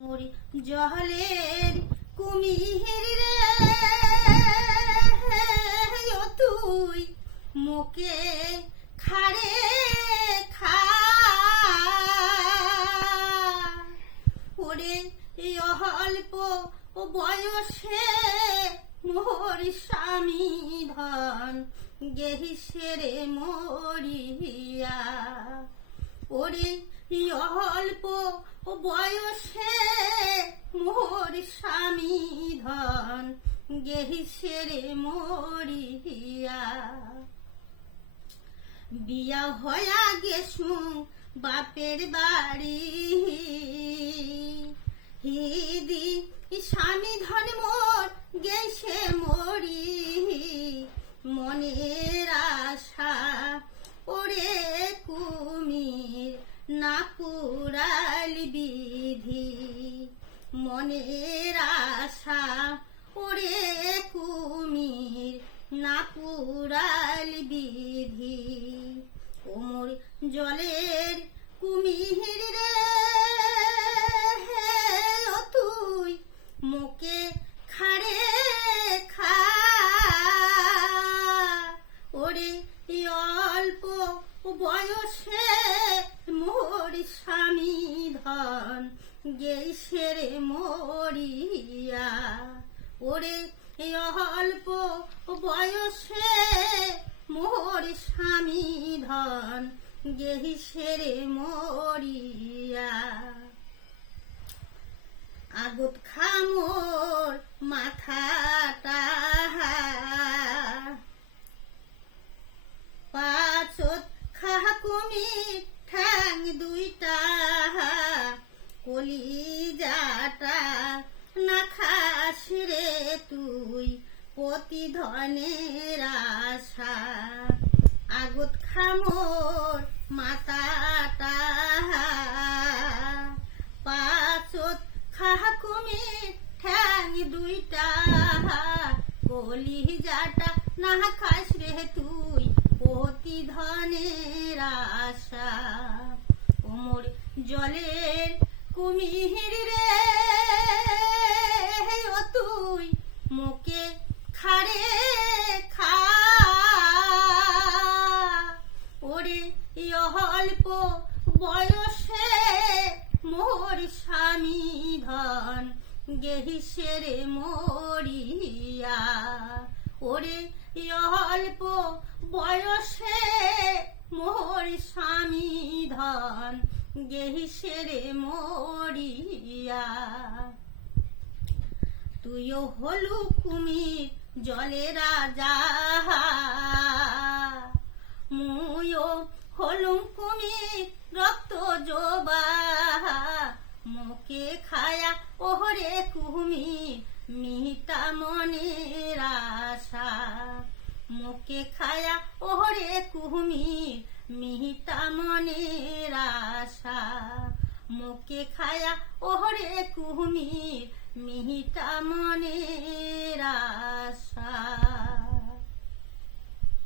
ওরে জলের কুমির রে ও তুই মুখে খাড়ে খা ওরে অল্প বয়সে মোর স্বামী ধন গেহিসেরে মরিয়া ওরে অল্প বয়সে মোর স্বামী ধন গেহিসেরে মরিয়া বিয়া হয়া গেছু বাপের বাড়ি হিদি স্বামী ধন মোর গেছে মরি মনের আশা ওরে কুমির না পুরাল বিধি মনের আশা ওরে কুমির না পুরাল বিধি ওমর জলের কুমির রে ও তুই মুখে খাড়ে খা ওরে অল্প বয়সে মোর স্বামী ধন গেইসেরে মরিয়া ওরে অল্প বয়সে মোর স্বামী ধন গেহিসেরে মরিয়া আগত খামোর মাথাটা পাঁচত খা কুমির ঠ্যাং দুইটা কলিজাটা না খাস রে তুই প্রতিধনের আশা আগত খামোর মাথাটা পাঁচত খা কুমির ঠ্যাং দুইটা কলিজাটা না খাস রে তুই প্রতিধনের আশা ওমর জলের কুমির রে ও তুই মুখে খাড়ে খা ওরে অল্প বয়সে মোর স্বামী ধন গেহিসেরে মরিয়া ওরে অল্প বয়সে মোর স্বামী ধন গেহিসেরে মরিয়া তুইও হলু কুমির জলে রাজা মুইও হলুম কুমির রক্ত জবা মুখে খায়া ওহরে কুমির মিহিটা মনের আশা মুখে খায়া ওহরে কুমির মিহিটা মনের আশা মুখে খায়া ওহরে কুমির মিহিটা মনের আশা।